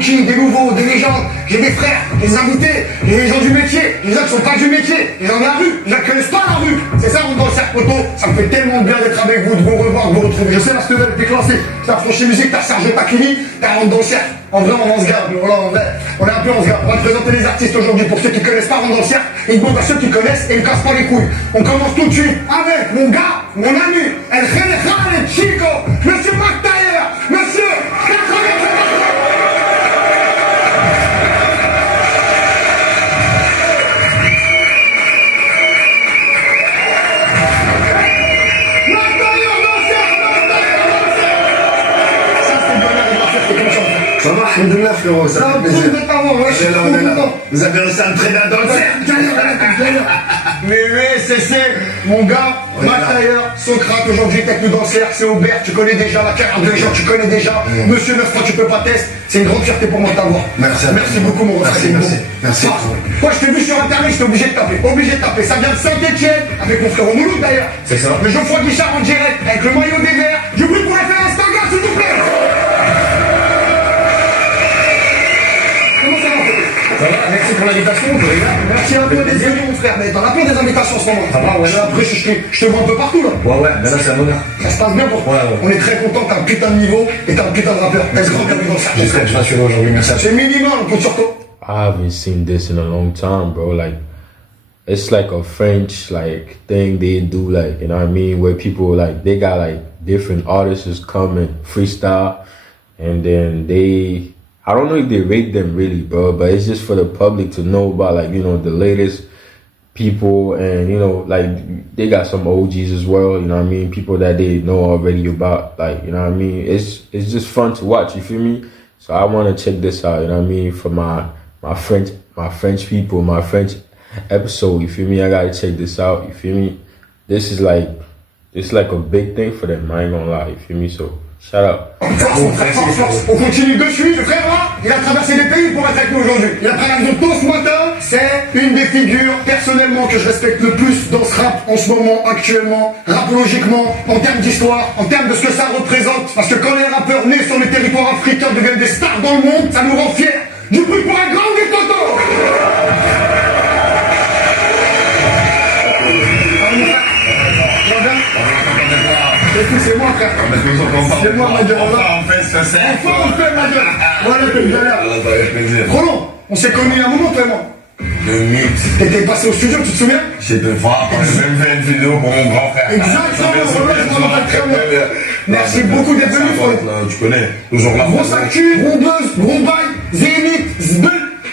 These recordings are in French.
rookies, des nouveaux, des légendes, j'ai des frères, des invités, j'ai des gens du métier, des gens qui sont pas du métier, des gens de la rue, des gens qui connaissent pas la rue. C'est ça, on est dans le cercle poteau. Ça me fait tellement de bien d'être avec vous, de vous revoir, de vous retrouver. Je sais, la semaine est déclenchée. T'as Franchi Musique, t'as Serge Takini, t'as rentre dans le cercle. En vrai, on se garde, voilà, en vrai. On est un peu en se garde. On va te présenter les artistes aujourd'hui. Pour ceux qui connaissent pas, rentre dans le cercle. Ils demandent à ceux qui connaissent et ils me cassent pas les couilles. On commence tout de suite avec mon gars, mon ami, El General El Chico, Monsieur Mac Taylor, Monsieur 80. Ça va, alhamdoulilah frérot, ça fait plaisir. Vous avez réussi à me traîner dans le cercle. Mais c'est mon gars, Mac Taylor, Socrate, aujourd'hui t'es avec nous dans le cercle, c'est Aubert, tu connais déjà la carrière de gens, tu connais déjà. Monsieur 9 fois tu peux pas tester, c'est une grande fierté pour moi de t'avoir. Merci beaucoup mon gars. Merci. Moi je t'ai vu sur internet, j'étais obligé de taper. Ça vient de Saint-Etienne, avec mon frère Mouloud d'ailleurs. C'est ça. Le Geoffroy Guichard en direct, avec le maillot des Verts. Du bruit pour faire Instagram s'il vous plaît. Ça va, merci pour l'invitation, Merci un peu, désolé mon frère, mais t'en as plein des invitations en ce moment. Ça va, ouais. Après, je te vois un peu partout là. Ouais, ben là c'est un honneur. Ça se passe bien pour toi. Ouais. On est très content, t'as un putain de niveau et t'as un putain de rappeur. T'as grand bienvenue dans le cercle. J'espère que je suis là aujourd'hui, merci à toi. C'est minimum, on compte sur toi. I haven't seen this in a long time, bro. Like, it's like a French like thing they do, like, you know what I mean, where people like they got like different artists come and freestyle, and then I don't know if they rate them really, bro, but it's just for the public to know about, like, you know, the latest people, and you know, like they got some OGs as well, you know what I mean, people that they know already about, like, you know what I mean. It's just fun to watch, you feel me? So I want to check this out, you know what I mean, for my French people, my French episode, you feel me? I gotta check this out, you feel me? This is like a big thing for them, I ain't gonna lie, you feel me? So shout out. Force. On continue de suite, le frère là, il a traversé des pays pour être avec nous aujourd'hui. Il a pris l'avion tôt ce matin. C'est une des figures personnellement que je respecte le plus dans ce rap en ce moment, actuellement, rapologiquement, en termes d'histoire, en termes de ce que ça représente. Parce que quand les rappeurs nés sur les territoires africains deviennent des stars dans le monde, ça nous rend fiers. Du bruit pour un grand des Toto. C'est moi frère. C'est moi ma gueule. Enfin on fait ma gueule. Voilà t'es une galère. Ça fait plaisir. Trop long. On s'est connus il y a un moment toi et moi. 2000. T'étais passé au studio, tu te souviens? J'étais fort, j'ai même fait une vidéo pour mon grand frère. Exactement. Merci beaucoup d'être venu. Tu connais, toujours là. Grosse actu, rondeuse, gros bail, Zénith, Zbel.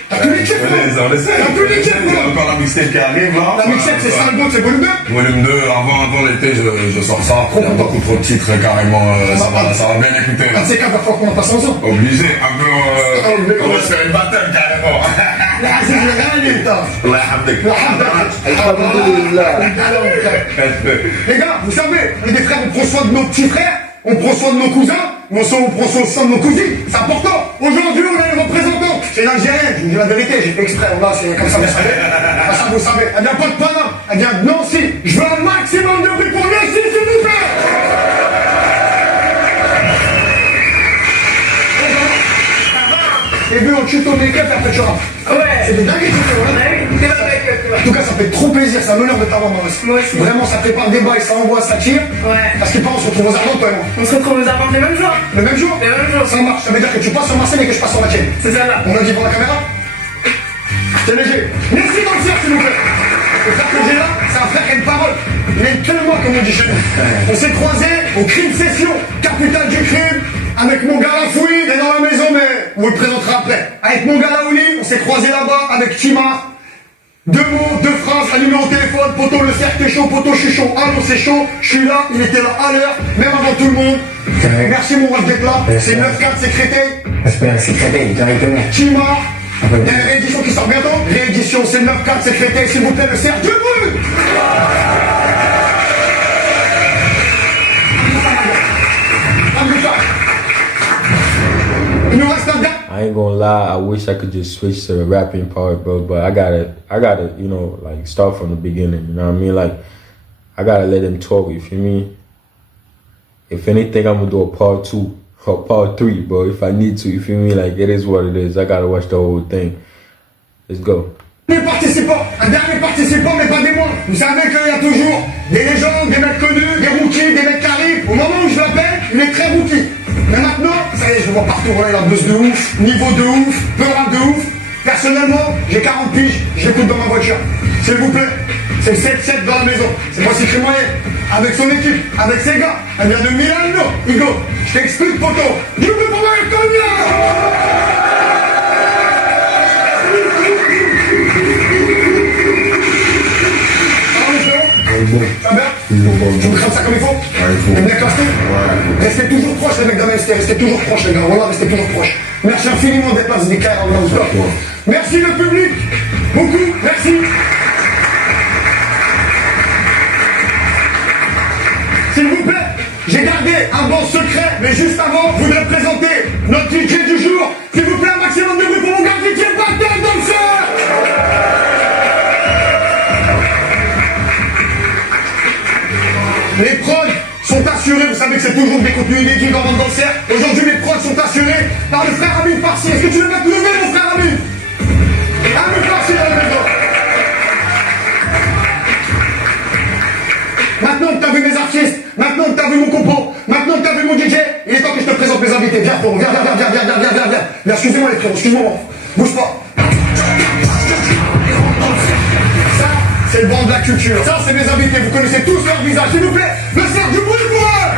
T'as tous les kiffs, on essaie. T'as tous les kiffs, Il y a encore la mixtape qui arrive là. La mixtape, c'est Salgo, c'est volume 2. Volume 2, avant l'été, je sors ça. Il y a beaucoup trop de titres carrément, ça va bien écouter. Un de ces quatre, il va falloir qu'on en passe ensemble. Obligé, un peu, on va se faire une battle carrément. Les gars, vous savez, on est des frères, on prend soin de nos petits frères, on prend soin de nos cousins, mais on prend soin de nos cousines. C'est important. Aujourd'hui, on a les représentants. C'est une Algérienne, je vous dis la vérité, j'ai fait exprès. Là, c'est comme ça, vous savez. Ça, vous savez. Elle vient pas de Paname, elle vient de Nancy. Je veux un maximum de bruit pour Nancy, s'il vous plaît. Et vu, on tue ton make-up et après tu rentres. Ouais. C'est de dingue, tu fais, en tout cas, ça fait trop plaisir, c'est un honneur de t'avoir, moi aussi. Vraiment, ça prépare des bails, ça envoie, ça tire. Ouais. Parce qu'il part, on se retrouve aux Ardentes, toi et moi. On se retrouve aux Ardentes le même jour. Le même jour? Le même jour. Ça marche, ça veut dire que tu passes sur Marseille et que je passe sur la tienne. C'est ça là. On a dit pour la caméra? C'est léger. Merci dans le ciel, s'il vous plaît. Le frère que j'ai là, c'est un frère qui a une parole. Il aime tellement, comme on dit chez nous. On s'est croisés au crime session, capitale du crime, avec mon gars Lafoui, il est dans la maison, mais on vous le présentera après. Avec mon gars Laouli, on s'est croisés là-bas avec Timar. 2 mots, 2 phrases, un numéro de téléphone, poto le cercle t'es chaud, poto je suis chaud, allô c'est chaud, je suis là, il était là à l'heure, même avant tout le monde. Merci mon roi d'être là, c'est 9-4 c'est Créteil. C'est Créteil, directement. Timar, il y a une réédition qui sort bientôt. Réédition, c'est 9-4 c'est Créteil, s'il vous plaît, le cercle, debout. Il nous reste un gars. I ain't gonna lie, I wish I could just switch to the rapping part, bro, but I gotta, you know, like start from the beginning, you know what I mean? Like, I gotta let him talk, you feel me? If anything, I'm gonna do a part 2 part 3, bro. If I need to, you feel me? Like, it is what it is. I gotta watch the whole thing. Let's go. Les participants, un dernier participant, mais pas des moindres. Vous savez qu'il y a toujours des légendes, des mecs connus, des rookies, des mecs qui arrivent. Au moment où je l'appelle, il est très rookie. Mais maintenant, ça y est, je le vois partout. Voilà, il a buzz de ouf, niveau de ouf, peur de ouf. Personnellement, j'ai 40 piges, je l'écoute dans ma voiture. S'il vous plaît, c'est le 7-7 dans la maison. C'est moi Cyprien Moyen, avec son équipe, avec ses gars. Elle vient de Milano. Hugo, je t'explique, poto. Du coup, pour moi, le ça va bien? Je me crame ça comme il faut? T'es bien classé? Restez toujours proches les mecs d'Amnesty, restez toujours proches les gars, voilà, restez toujours proches. Merci infiniment d'être là, c'est des carrières en stop. Merci le public, beaucoup, merci. S'il vous plaît, j'ai gardé un bon secret, mais juste avant, je voudrais présenter notre DJ du jour. S'il vous plaît, un maximum de bruit pour mon gars DJ Battle Dancer. Les prods sont assurés, vous savez que c'est toujours des contenus inédits dans Rome Dancer. Aujourd'hui, les prods sont assurés par le frère Amine Farsi. Est-ce que tu veux bien te lever, mon frère Amine? Amine Farsi dans la maison. Maintenant que t'as vu mes artistes, maintenant que t'as vu mon compo, maintenant que t'as vu mon DJ, il est temps que je te présente mes invités. Viens, frérot, viens. Viens, excusez-moi les frérots, excusez-moi. Bouge pas. C'est le banc de la culture. Ça, c'est mes invités. Vous connaissez tous leur visage. S'il vous plaît, le cercle du bruit pour eux.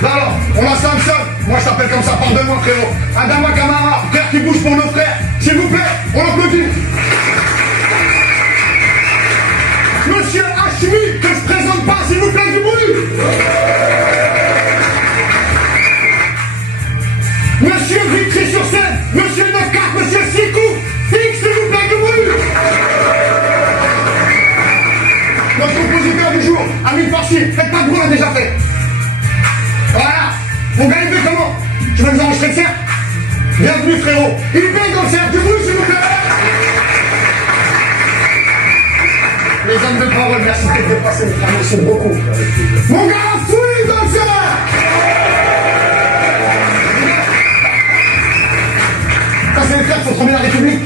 Bah alors, on a Samson. Moi, je t'appelle comme ça. Pardonne-moi, frérot. Adama Kamara, frère qui bouge pour nos frères. S'il vous plaît, on l'applaudit. Monsieur Hachmi, que je présente pas, s'il vous plaît, du bruit. Monsieur Vitry-sur-Seine, Monsieur 9-4, Monsieur Sikou, Fix, s'il vous plaît, du bruit. Notre compositeur du jour, Amine Farsi, faites pas de bruit, on l'a déjà fait. Voilà. Mon gars, il fait comment? Tu vas nous enregistrer le cercle? Bienvenue, frérot. Il paye dans le cercle, du bruit, s'il vous plaît. Les hommes de parole, merci d'être dépassés, mes frères, merci beaucoup. Mon gars, fouille dans le cercle. C'est les frères qui ont promis la République.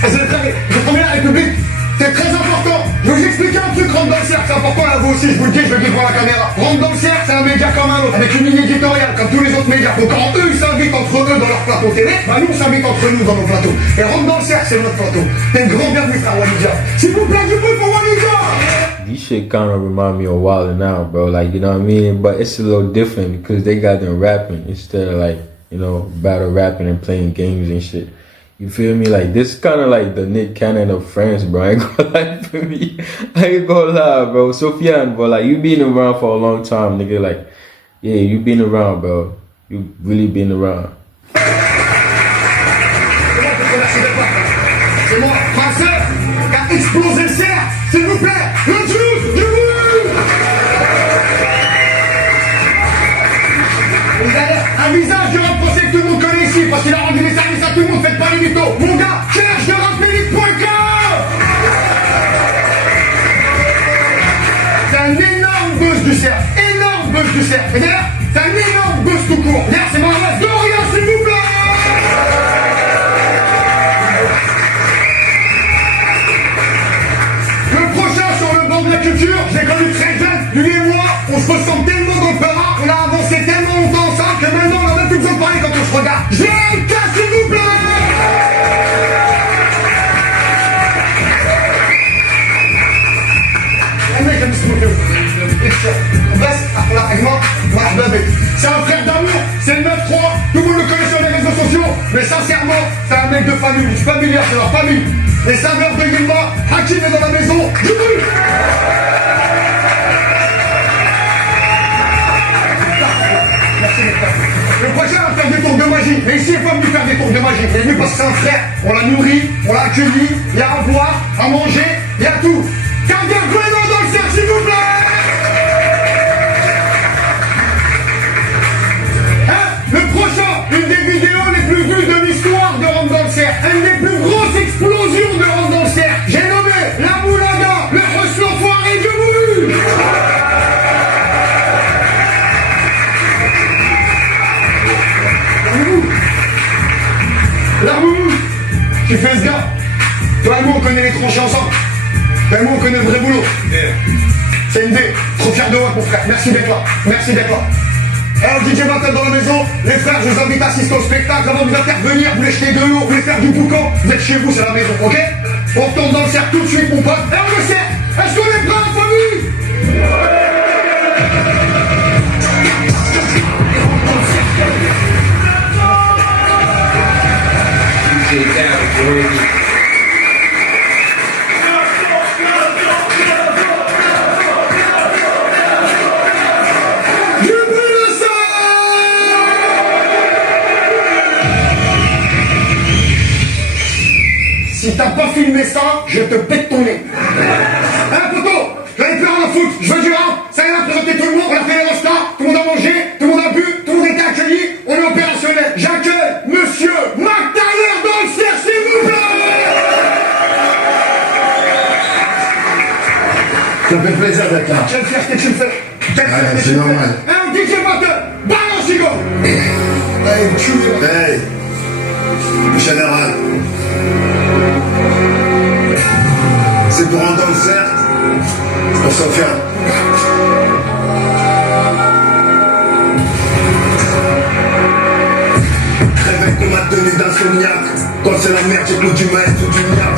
C'est les frères qui ont promis la République. C'est très important. Je vais vous expliquer un truc, Rentre dans le cercle. C'est important à vous aussi, je vous le dis, je le dis devant la caméra. Rentre dans le cercle, c'est un média comme un autre, avec une ligne éditoriale, comme tous les autres médias. Donc quand eux, ils s'invitent entre eux dans leur plateau télé, bah nous, on s'invite entre nous dans nos plateaux. Et Rentre dans le cercle, c'est notre plateau. T'es une grande bienvenue, frère Walidia. S'il vous plaît, du bruit pour Walidia. These shit kind of remind me of Wild 'N Out, bro. Like, you know what I mean? But it's a little different because they got them rapping instead of like, you know, battle rapping and playing games and shit. You feel me? Like, this kind of like the Nick Cannon of France, bro. I ain't gonna lie for me. I ain't gonna lie, bro. Sofiane, bro, like, you been around for a long time, nigga. Like, yeah, you been around, bro. You really been around. C'est moi, ma sœur, qui a explosé le cercle. S'il vous plaît, le juice, du bruit. Vous avez un visage de rap français que tout le monde connaît ici, parce qu'il a rendu les services à tout le monde, faites pas les mythos. Mon gars, cherche de rapélite.com. C'est un énorme buzz du cercle, énorme buzz du cercle. Et d'ailleurs, c'est un énorme buzz tout court. D'ailleurs, c'est mon adresse de rien, s'il vous plaît. Le prochain sur le banc de la culture, j'ai connu très jeune, lui et moi, on se ressemble tellement dans le para, on a avancé tellement longtemps ensemble que maintenant on a même plus besoin de parler quand on se regarde. J'ai un cas, s'il vous plaît. C'est un frère d'amour, c'est le 9-3, tout le monde le connaît sur les réseaux sociaux, mais sincèrement, c'est un mec de famille, je suis familier, c'est leur famille. Les saveurs de Yuma, Hakim est dans la maison, du bruit. Merci les frères. Le prochain va faire des tours de magie, mais ici il faut venir faire des tours de magie. Il est venu parce que c'est un frère, on l'a nourri, on l'a accueilli, il y a à boire, à manger, il y a tout. Gardez le prénom dans le cercle, s'il vous plaît. Le prochain, une des vidéos les plus vues de l'histoire de Rentre dans le cercle, une des plus grosses explosions de Rentre dans le cercle. J'ai nommé la Moulaga, le Tu fais ce gars. Toi et moi, on connaît les tranchées ensemble. Toi et moi, on connaît le vrai boulot. C'est une idée. Trop fier de moi, mon frère. Merci d'être là. Merci d'être là. Alors, DJ Battle dans la maison. Les frères, je vous invite à assister au spectacle. Avant de vous intervenir, vous voulez jeter de l'eau, vous voulez faire du boucan. Vous êtes chez vous, c'est la maison, ok? On retourne dans le cercle tout de suite, mon pote. Et on le cercle. Est-ce qu'on est prêts, la famille? Si t'as pas filmé ça, je te pète ton nez. Hein, poto? J'en ai plus rien à foutre. Je veux du rap. Ça y est, on a présenté tout le monde. On a fait les rostas. Tout le monde a mangé. Tout le monde a bu. Tout le monde était accueilli. On est opérationnel. J'accueille Monsieur McTaller dans le cercle, s'il vous plaît. Ça fait plaisir d'être là. Quelle fierté tu me fais. Quelle fierté c'est tu me normal. fais. Hein, DJ Battle. Balance, Hugo. Hey, tu Hey, général. C'est pour rentrer dans le cercle, pour Sofiane. Réveil qu'on m'a tenu d'insomniaque. Quand c'est la merde, j'ai que du maïs ou du niax.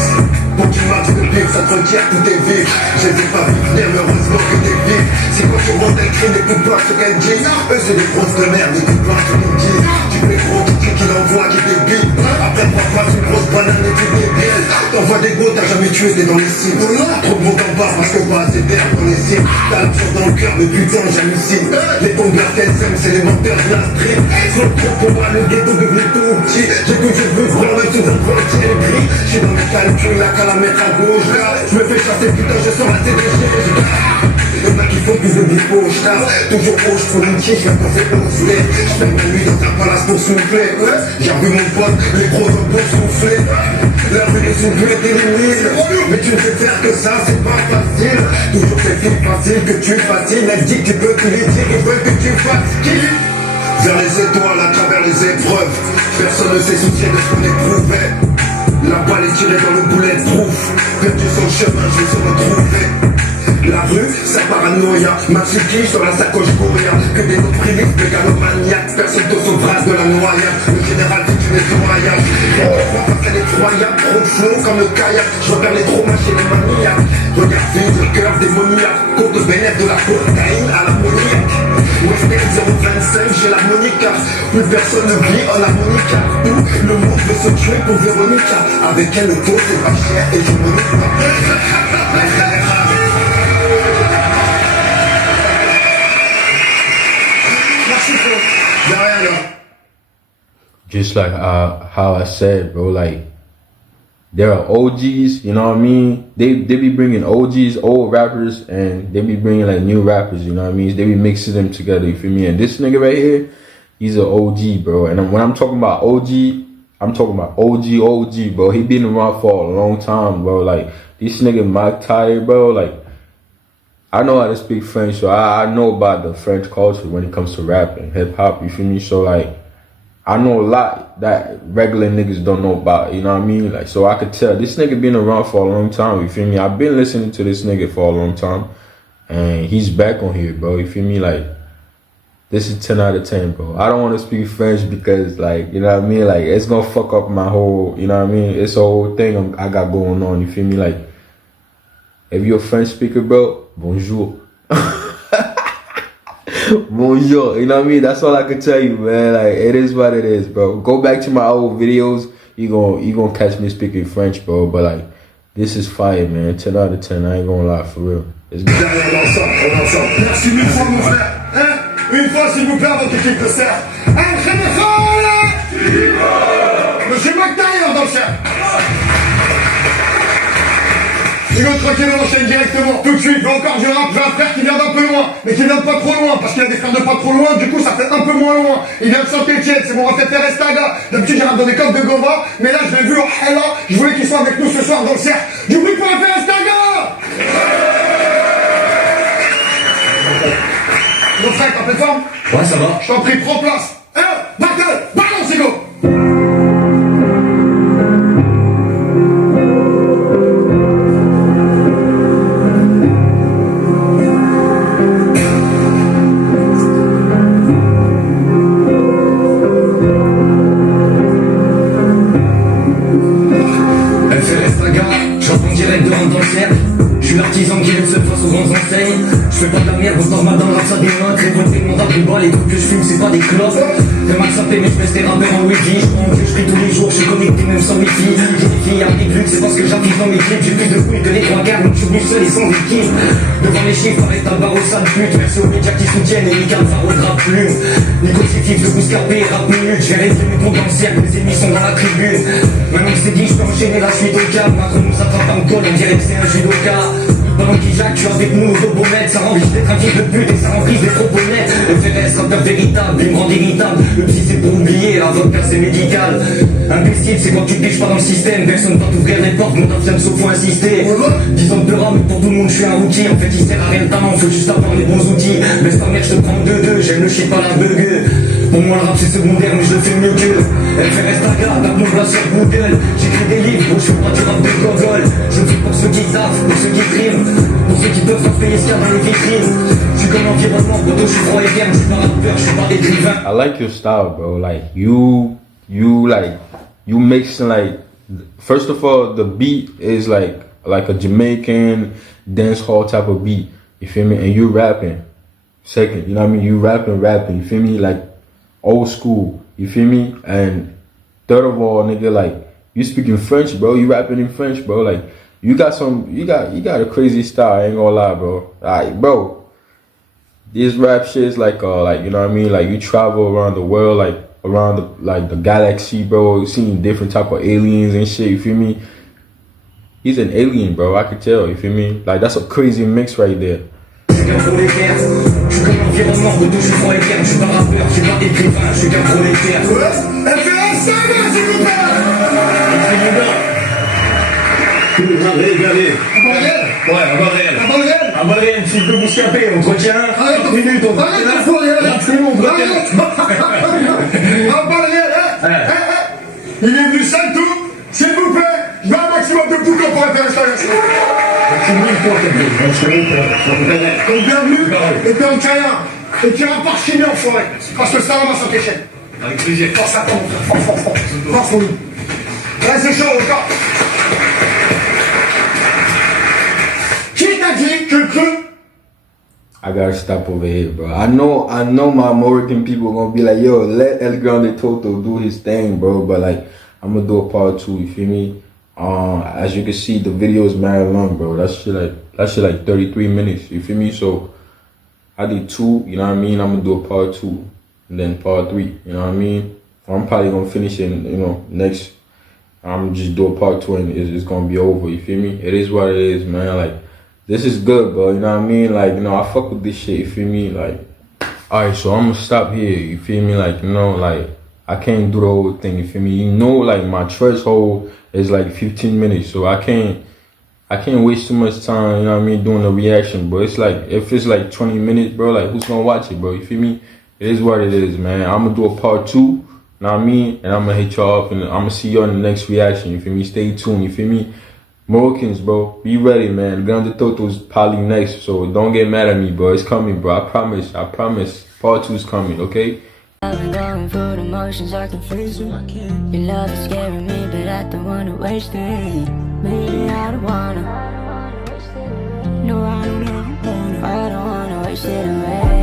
Pour du max de pire, ça te requiert, tout est vif. J'ai vu pas vivre venir, mais heureusement que t'es vif. C'est quand tu montes un crime, écoute pas ce qu'elle dit. Eux, c'est des grosses de merde, écoute pas ce qu'ils disent. Tu fais gros, qui l'envoie, qui débite. Après, prends une grosse banane et tu débiles. T'envoies des gros, t'as jamais tué, t'es dans les cimes. Trop de monde en bas parce que pas assez d'air dans les cimes. T'as l'absurde dans le cœur, mais putain, j'hallucine. Les tombeurs qu'elles aiment, c'est les menteurs de la street. Trop trop pour moi, le ghetto devenu tout petit. J'ai que je veux vraiment sous un poitier le gris. J'suis dans mes calculs, là, qu'à la mettre à gauche, là. J'me fais chasser, putain, je sors la TDG. Y'en a qui font plus de bipoche, là. Toujours haut, j'prends une quiche, là, quand c'est posté. J'fais ma nuit dans un palace pour souffler. J'ai revu mon pote, les gros hommes pour souffler. La rue est soufflée, t'es limite. Mais tu ne sais faire que ça, c'est pas facile. Toujours ces filles faciles que tu fascines. Elle dit que tu peux, tu les dire, ils veulent que tu fasses kiff. Vers les étoiles, à travers les épreuves. Personne ne s'est soucié de ce qu'on éprouvait. La balle est tirée dans le boulet de proof. Perdu son chemin, je vais se retrouver. La rue, sa paranoïa. Matsuki sur la sacoche Goya. Que des opprimistes, mégalomaniaques. Personne te sauvera de la noyade. Le général dit tu nettoyage. C'est effroyable, trop flot comme le kayak. Je repère les traumas chez les maniaques. Regarde vide, le cœur démoniaque. Compte de bénéfice de la cocaïne à l'ammoniaque. Western 025 chez l'harmonica. Plus personne ne vit en harmonica. Tout le monde veut se tuer pour Véronica. Avec elle le taux c'est pas cher et je me dis pas. Merci, frère. De rien là. Just like how I said, bro, like there are OGs, you know what I mean? They be bringing OGs, old rappers, and they be bringing like new rappers, you know what I mean? They be mixing them together, you feel me? And this nigga right here, he's an OG, bro. And when I'm talking about OG, I'm talking about OG, bro. He been around for a long time, bro. Like this nigga McTaller, bro, like I know how to speak French, so I know about the French culture when it comes to rap and hip hop, you feel me? So like I know a lot that regular niggas don't know about, you know what I mean? Like, so I could tell this nigga been around for a long time, you feel me? I've been listening to this nigga for a long time, and he's back on here, bro, you feel me? Like, this is 10 out of 10, bro. I don't want to speak French because, like, you know what I mean? Like, it's gonna fuck up my whole, you know what I mean? It's a whole thing I got going on, you feel me? Like, if you're a French speaker, bro, bonjour. Bonjour, you know what I mean? That's all I can tell you, man. Like, it is what it is, bro. Go back to my old videos. You gonna catch me speaking French, bro. But like, this is fire, man. 10 out of 10. I ain't gonna lie, for real. It's good. Merci mille fois, mon frère. Hein? Une fois, s'il vous plaît, à votre équipe de cercle. Un très fort, là! Monsieur McTaller dans le cercle. Hugo, tranquille, on enchaîne directement, tout de suite. J'ai encore du rap, j'ai un frère qui vient d'un peu loin, mais qui vient de pas trop loin, parce qu'il y a des frères de pas trop loin, du coup ça fait un peu moins loin. Il vient de Saint-Etienne, c'est mon reflet Terestaga. D'habitude j'ai rap dans des coffres de Gova, mais là je l'ai vu au Hella, je voulais qu'il soit avec nous ce soir dans le cercle. Du bruit pour la Terestaga! Mon frère, t'as fait de forme? Ouais, ça va. Je t'en prie, prends place. Battle, balance, Hugo! normal dans le rap ça dénote. Révolté mon rap du bas, les trucs que je fume c'est pas des clopes. Le max ça mais je baisse des rappeurs en wiki. Je prends que je prie tous les jours, je suis connecté même sans wifi. J'ai des filles à mes vues, c'est parce que j'affiche dans mes clips. J'ai plus de couilles que les trois quarts, donc je suis venu seul et sans équipe. Devant les chiffres, arrête ta barre au sale pute. Merci aux médias qui soutiennent et Mika ça redra plus. Nico Tifif, le Bouscapé, rap minute. Je vais rester mes comptes dans le cercle, les ennemis sont dans la tribune. Maintenant que c'est dit, je peux enchaîner la suite au câble. Macron nous attrape en col, on dirait que c'est un judoka. Pendant qu'il jacque, tu es avec nous au Robomètre. Ça rend vite d'être un fils de pute et ça rend triste des propos nets. Le FRS, rappeur véritable, il me rend irritable. Le psy c'est pour oublier, la vodka c'est médical. Imbécile c'est quand tu piches pas dans le système. Personne va t'ouvrir les portes, mon taf vient de sauf faut insister. 10 ans de rap, mais pour tout le monde je suis un rookie. En fait il sert à rien le talent, faut juste avoir les bons outils. Baisse ta mère, je te prends 2-2, j'aime le shit pas la bug. Pour moi le rap c'est secondaire mais je le fais mieux que FRS Taga, tape mon bras sur Google. J'écris des livres, gros je suis pas du rap de Gogol. Je fais pour ceux qui taffent, pour ceux qui triment, pour ceux qui peuvent pas payer ce qu'il y a dans les vitrines. Je suis comme l'environnement, poto, je suis froid et ferme. Je suis pas rappeur, je suis pas écrivain. I like your style, bro. Like you mixing like. First of all, the beat is like a Jamaican dance hall type of beat. You feel me? And you rapping. Second, you know what I mean? You rapping. You feel me? Like old school. You feel me? And third of all, nigga, like you speaking French, bro. You rapping in French, bro. Like you got a crazy style. I ain't gonna lie, bro. Like, bro, this rap shit is like you know what I mean? Like you travel around the world, like around the galaxy, bro. You seen different type of aliens and shit. You feel me? He's an alien, bro. I could tell. You feel me? Like that's a crazy mix right there. Je suis qu'un prolétaire, je suis comme l'environnement, poto, je suis froid et ferme. Je suis pas rappeur, je suis pas écrivain, je suis qu'un prolétaire. FRS Taga, s'il vous plaît. Allez. Un bal réel. Ouais, un bal réel. Un bal réel. Un bal réel, si je peux Bouscapé, on retient 30 minutes, on Arrête retient de fourrer, arrête. c'est bon, on retient. Un bal réel, hein. Il est venu seul tout. S'il vous plaît, je veux un maximum de boucles pour FRS Taga. C'est 1000 fois, Donc bienvenue, et puis on ne tient rien. Et tu iras par chiner en forêt. Parce que ça va s'empêcher. Avec plaisir. Force à toi, mon frère. Fort. Force, oui. Là, c'est chaud, encore. Qui t'a dit que le creux? I gotta stop over here, bro. I know my American people gonna be like, yo, let El Grande Toto do his thing, bro. But like, I'm gonna do a part 2. You feel me? As you can see, the video is mad long, bro. That shit like 33 minutes. You feel me? So I did 2. You know what I mean? I'm gonna do a part 2 and then part 3. You know what I mean? I'm probably gonna finish it, next. I'm just do a part 2 and it's gonna be over. You feel me? It is what it is, man. Like, this is good, bro. You know what I mean? Like, I fuck with this shit. You feel me? Like, alright, so I'm gonna stop here. You feel me? Like, like, I can't do the whole thing. You feel me? Like, my threshold is like 15 minutes, so I can't waste too much time. You know what I mean? Doing the reaction, bro. It's like if it's like 20 minutes, bro. Like, who's gonna watch it, bro? You feel me? It is what it is, man. I'm gonna do a part 2. You know what I mean? And I'm gonna hit y'all up and I'm gonna see y'all in the next reaction. You feel me? Stay tuned. You feel me? Moroccans, bro, be ready, man. Grande Toto's probably next, so don't get mad at me, bro. It's coming, bro. I promise. Part 2 is coming, okay? I've been going through the motions, I can freeze you. Your love is scaring me, but I don't wanna waste it. Maybe I don't wanna. No, I don't wanna. I don't wanna waste it away.